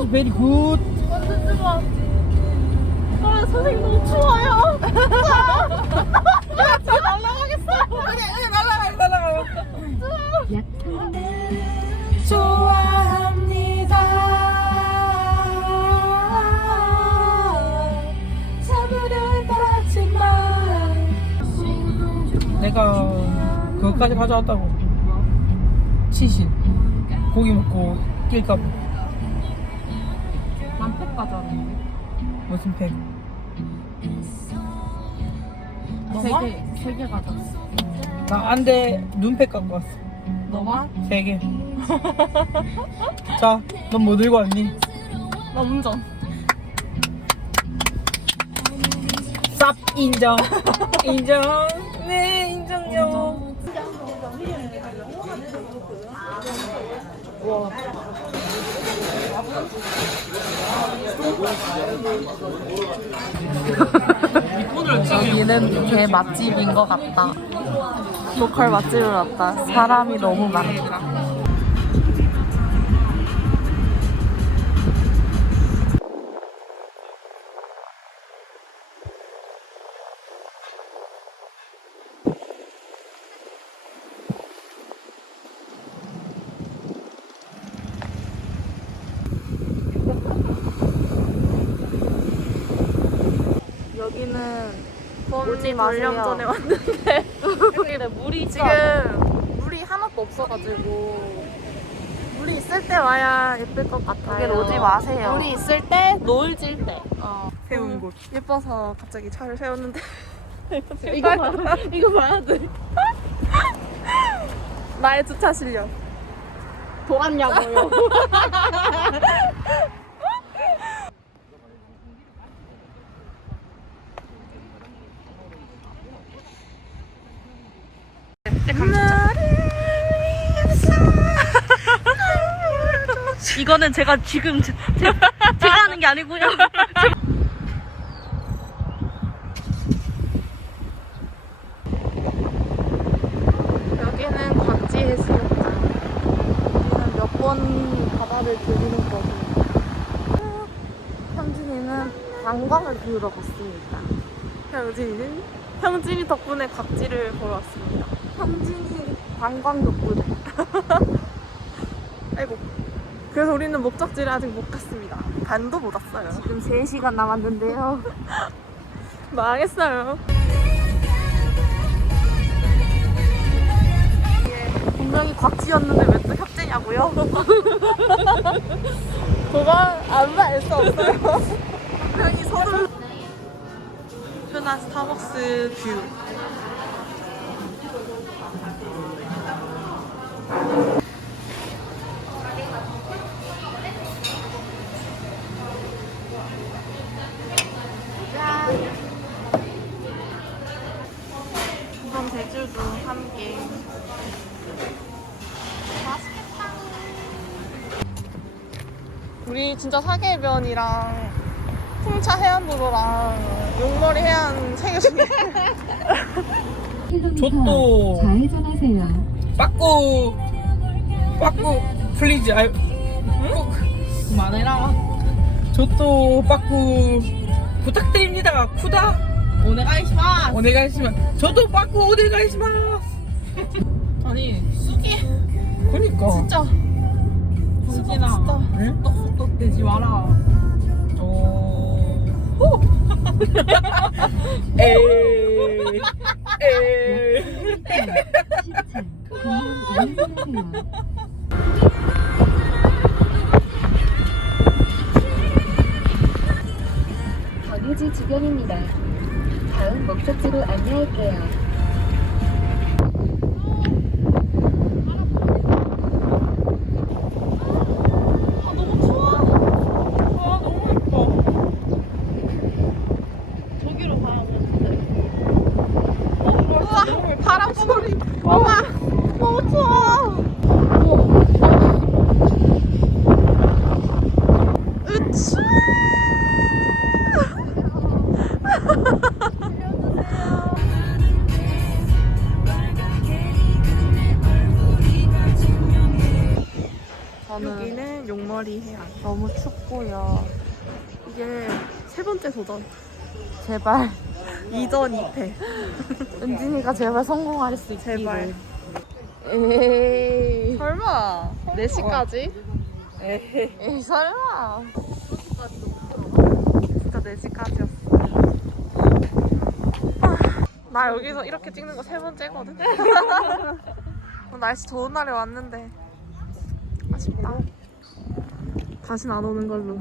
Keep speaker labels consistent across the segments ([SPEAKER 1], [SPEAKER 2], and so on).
[SPEAKER 1] 아주 베리 굿.
[SPEAKER 2] 완전 좋아. 아, 선생님 너무 추워요. 진짜 날라가겠어.
[SPEAKER 1] 그래, 그래, 날라가요, 날라가요.
[SPEAKER 3] 약 300m
[SPEAKER 1] 좋아합니다. 사부를 받지만 내가 그것까지 가져왔다고. 치신. 고기 먹고 낄까 봐. 무슨 팩?
[SPEAKER 2] 세 개, 세개 가져왔어.
[SPEAKER 1] 나 안돼 눈팩 갖고 왔어.
[SPEAKER 2] 너가?
[SPEAKER 1] 세 개. 자, 넌 뭐 들고 왔니?
[SPEAKER 2] 나 운전.
[SPEAKER 1] 쌉 인정. 인정. 네 인정요.
[SPEAKER 2] 여기는 개 맛집인 것 같다. 로컬 맛집을 왔다. 사람이 너무 많다. 여기는 봄님 말년 전에 왔는데 근데 물이 지금 물이 하나도 없어가지고 물이 있을 때 와야 예쁠 것 같아요.
[SPEAKER 3] 여긴 오지 마세요.
[SPEAKER 2] 물이 있을 때 노을 질 때. 어.
[SPEAKER 1] 세운 곳.
[SPEAKER 2] 예뻐서 갑자기 차를 세웠는데 이거 봐야 이거 봐야 돼. 나의 주차 실력. 돌았냐고요.
[SPEAKER 3] 이거는 제가 지금 제, 제, 제 가 하는 게 아니고요.
[SPEAKER 2] 여기는 곽지 해수욕장. 여기는 몇 번 바다를 들리는 거고. 형진이는 관광을 보러 갔습니다. 형진이는 형진이 덕분에 곽지를 보러 왔습니다. 형진이 관광 덕분에. 아이고. 그래서 우리는 목적지를 아직 못 갔습니다. 반도 못 왔어요.
[SPEAKER 3] 지금 3시간 남았는데요.
[SPEAKER 2] 망했어요. 분명히 곽지였는데 왜 또 협재냐고요? 그건 아무나 알수 없어요. 분명히 서로 편한 스타벅스 뷰. 이번 제주도 함께. 맛있겠다. 우리 진짜 사계변이랑 풍차 해안도로랑 용머리 해안 세개 중에
[SPEAKER 1] 저도
[SPEAKER 3] 좌회전하세요.
[SPEAKER 1] 빠꾸 빠꾸 플리즈 아이 꾹
[SPEAKER 2] 말해라.
[SPEAKER 1] 저도 빠꾸 부탁드립니다. 쿠다?
[SPEAKER 2] 오네가이시마.
[SPEAKER 1] 오네가이시마. 저도 빠꾸 오네가이시마.
[SPEAKER 2] 아니 수기
[SPEAKER 1] 그니까.
[SPEAKER 2] 진짜 수기나 진짜
[SPEAKER 1] 응?
[SPEAKER 2] 똑똑 대지 마라.
[SPEAKER 1] 어... 호! 에이 에이
[SPEAKER 3] 10층 공연 좌회전하세요. 전유지 주변입니다. 다음 목적지로 안내할게요.
[SPEAKER 2] 아 너무 좋아. 와 너무 예뻐. 저기로 가야 되는데. 우와 바람 소리. 너무. 저는 용머리 해야 너무 춥고요. 이게 세 번째 도전. 제발 2전 2패.
[SPEAKER 3] 은진이가 제발 성공할 수 있기를.
[SPEAKER 2] 제발.
[SPEAKER 3] 에이.
[SPEAKER 2] 설마 4시까지?
[SPEAKER 3] 에이 설마.
[SPEAKER 2] 진짜 4시까지였어. 나 여기서 이렇게 찍는 거 세 번째거든? 오늘 날씨 좋은 날에 왔는데 아쉽다. 다신 안 오는 걸로.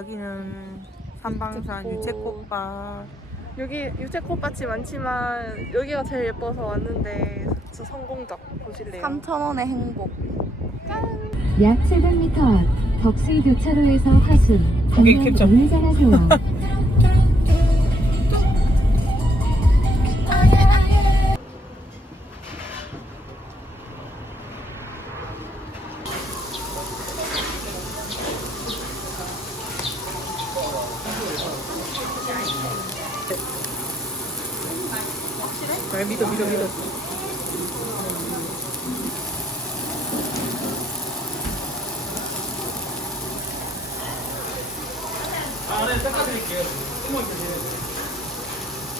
[SPEAKER 1] 여기는 삼방산 유채꽃밭.
[SPEAKER 2] 여기 유채꽃밭이 많지만 여기가 제일 예뻐서 왔는데 저 성공적 보실래요?
[SPEAKER 3] 3,000원의 행복.
[SPEAKER 4] 약 700m 앞 덕수 교차로에서 화순
[SPEAKER 1] 캡처.
[SPEAKER 4] 우 회전하세요.
[SPEAKER 1] 잘 믿어 믿어 믿어.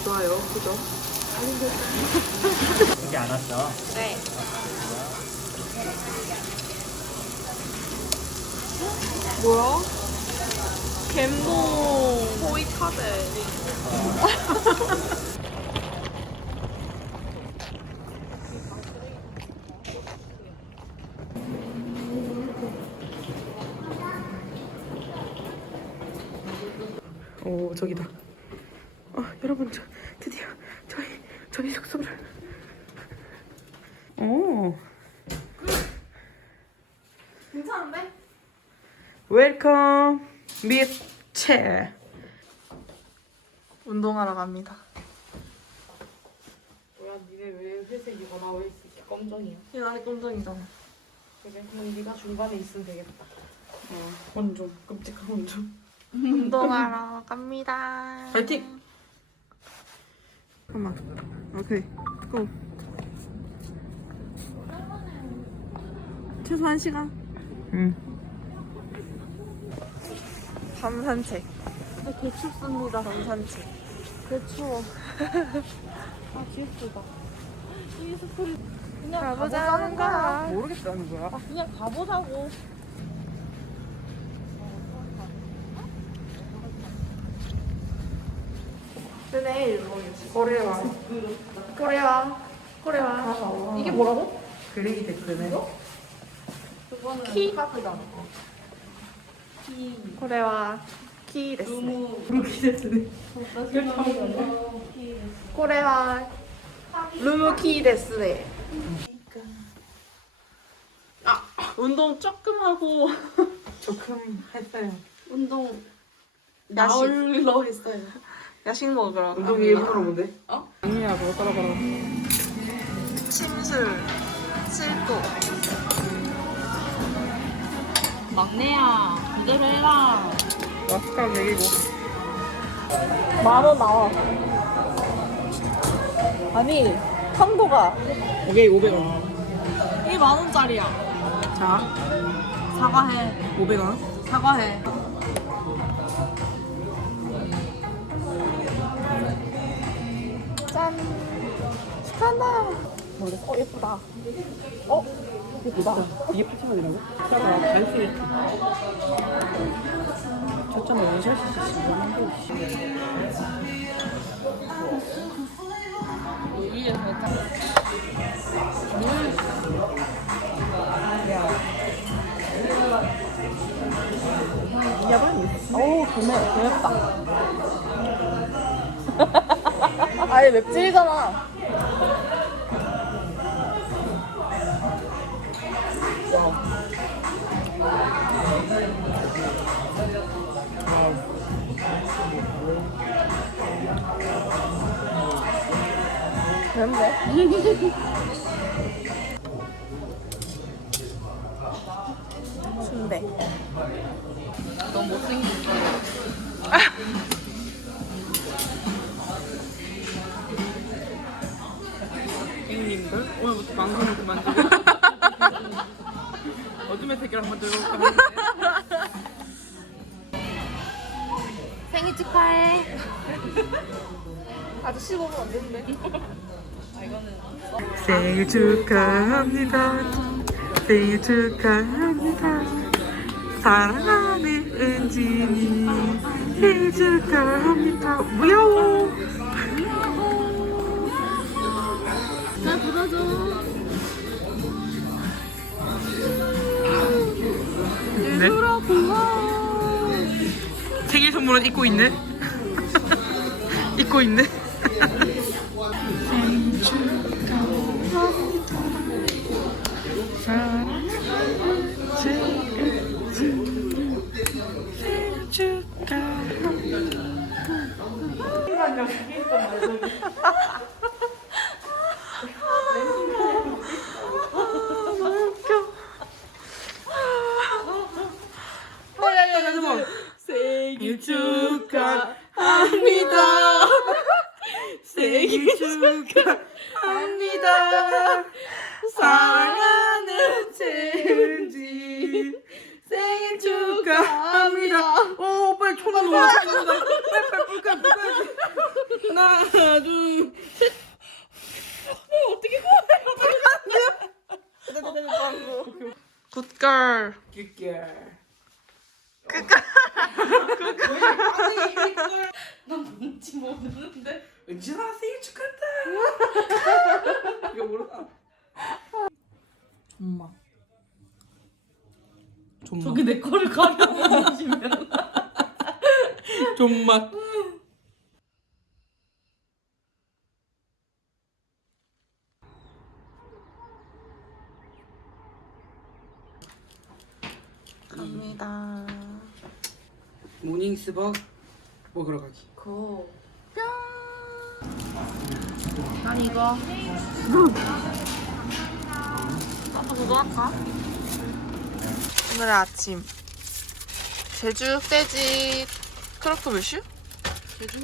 [SPEAKER 1] 좋아요, 그죠?
[SPEAKER 5] 여기 안 왔어?
[SPEAKER 2] 네. 뭐야? 갬동 호이 카드.
[SPEAKER 1] 오 저기다. 아 여러분 저 드디어 저희 저희 숙소를. 체.
[SPEAKER 2] 운동하러 갑니다.
[SPEAKER 1] 뭐야 니네 왜 회색이고 나왜 이렇게 검정이야?
[SPEAKER 2] 얘 나는 꼼정이잖아.
[SPEAKER 1] 그래 그럼 네가 중간에 있으면 되겠다. 어 혼좀 끔찍한 혼좀.
[SPEAKER 2] 운동하러 갑니다.
[SPEAKER 1] 파이팅! 잠깐만. 오케이. 고. 최소 한 시간. 응.
[SPEAKER 2] 밤 산책. 개춥습니다. 밤 산책.
[SPEAKER 3] 개 추워. 아 귀엽다. 이 스토리 그냥
[SPEAKER 2] 가보자는 거야.
[SPEAKER 1] 모르겠다는 거야.
[SPEAKER 3] 아, 그냥 가보자고.
[SPEAKER 2] 쓰네 일본이지.
[SPEAKER 1] 거래와
[SPEAKER 2] 코레와. 코레와.
[SPEAKER 3] 이게 뭐라고?
[SPEAKER 1] 글리기 댓글네.
[SPEAKER 2] 키 카드다. 아 운동 조금 하고
[SPEAKER 1] 조금 했어요.
[SPEAKER 2] 운동
[SPEAKER 3] 야식.
[SPEAKER 2] 나흘러 했어요. 야식 먹으러
[SPEAKER 1] 운동이. 일본어로 뭔데? 어? 아니야 그거 따라가라.
[SPEAKER 2] 침술 7도.
[SPEAKER 3] 막내야 제대로 해라.
[SPEAKER 1] 마스카라 얘기고.
[SPEAKER 3] 만원 나와. 아니 황도가
[SPEAKER 1] 오케이 500원.
[SPEAKER 3] 이게 만 원짜리야.
[SPEAKER 1] 자
[SPEAKER 3] 사과해.
[SPEAKER 1] 500원.
[SPEAKER 3] 사과해.
[SPEAKER 2] 짠. 축하한다.
[SPEAKER 3] 어 예쁘다.
[SPEAKER 1] 예 이게 8천 원이라고? 야 단수. 초점을 원샷 시키시
[SPEAKER 3] 이게. 어우 개매 개맵다.
[SPEAKER 2] 아니 맵찔이잖아. 순대.
[SPEAKER 3] 너 못생겼어.
[SPEAKER 1] 님들 오늘부터 방송을 그만 두 어둠의 세계를 한번 들어볼까 하는데
[SPEAKER 2] 생일 축하해 아직 15분 안 됐는데
[SPEAKER 1] 생일 축하합니다. 생일 축하합니다. 사랑하는 은진이 생일 축하합니다. 무야호
[SPEAKER 2] 잘 불어줘.
[SPEAKER 1] 네? 생일 선물은 잊고 있네? 잊고 있네 생일 축하합니다. 생일 축하합니다. 사랑하는 최은지 생일 축하합니다. 오 빨리 초나 놓아. 빨리 빨리 불까. 하나 둘 셋. 어떻게 구워요? 굿걸. 굿걸.
[SPEAKER 3] 뭔지 모르는데.
[SPEAKER 1] 은진아 생일 축하한다. 이거 모르나? 엄마. 존맛.
[SPEAKER 3] 저기 내 거를 가려보시면.
[SPEAKER 1] 존맛.
[SPEAKER 2] 갑니다.
[SPEAKER 1] 모닝스벅 먹으러 가기.
[SPEAKER 2] 고. 뿅. 난 이거. 아빠 그거 할까? 오늘의 아침. 제주 흑돼지 크로크 몇슈? 제주.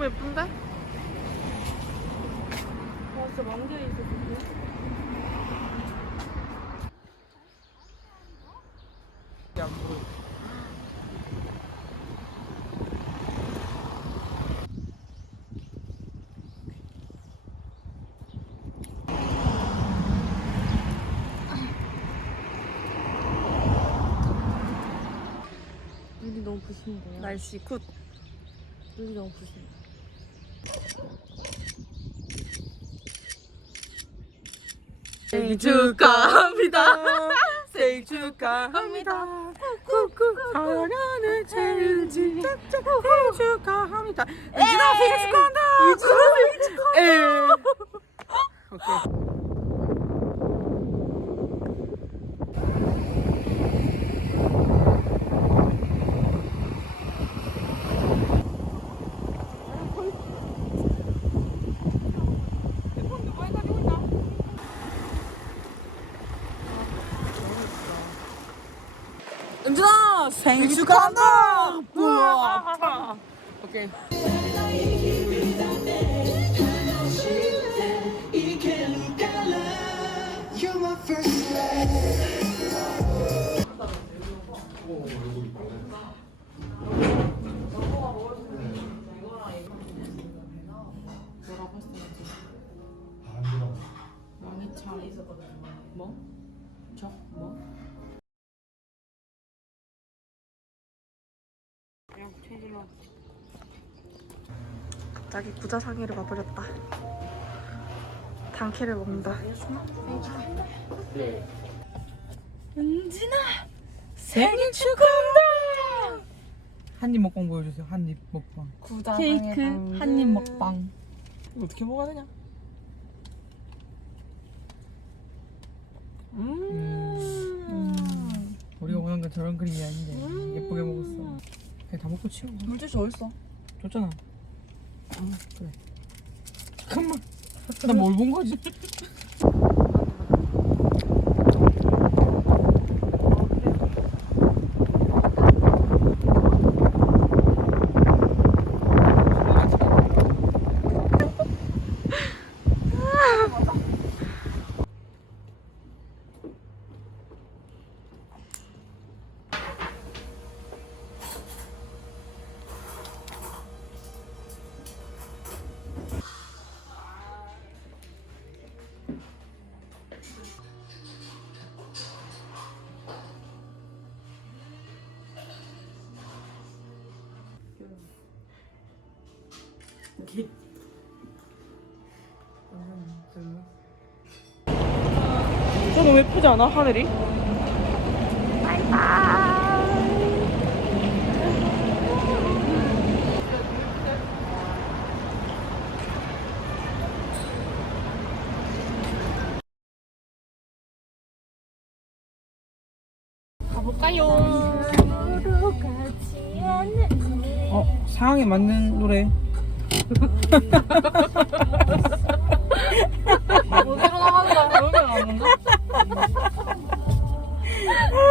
[SPEAKER 2] 너무 예쁜데?
[SPEAKER 3] 눈이 너무 부신데요.
[SPEAKER 2] 날씨 굿.
[SPEAKER 3] 눈이 너무 부신.
[SPEAKER 2] 생일 축하합니다. 생일 축하합니다. 꾹꾹 사랑하는 최은지 생일 축하합니다. 은진아 생일 축하한다. 생일 축하한다.
[SPEAKER 1] 오케이. 생일 축하한다! 우와! 오케이. 아, 뭐? 저? 뭐?
[SPEAKER 2] 갑자기 구자상의를 와버렸다. 당캐를 먹는다.
[SPEAKER 3] 생일 축하한다.
[SPEAKER 1] 한입 먹방 보여주세요. 한입 먹방.
[SPEAKER 3] 케이크 한입 먹방.
[SPEAKER 1] 이거 어떻게 먹어야 되냐? 음. 우리가 원하는 건 저런 그림이 아닌데 예쁘게 먹었어. 그냥 다 먹고 치워.
[SPEAKER 3] 물티슈 어딨어?
[SPEAKER 1] 줬잖아. 아 그래. 잠깐만. 나 뭘 본 거지?
[SPEAKER 3] 너무 예쁘지 않아 하늘이? 가볼까요?
[SPEAKER 1] 어 상황에 맞는 노래. 아, 못 일어나간다. 그러면 안 Oh,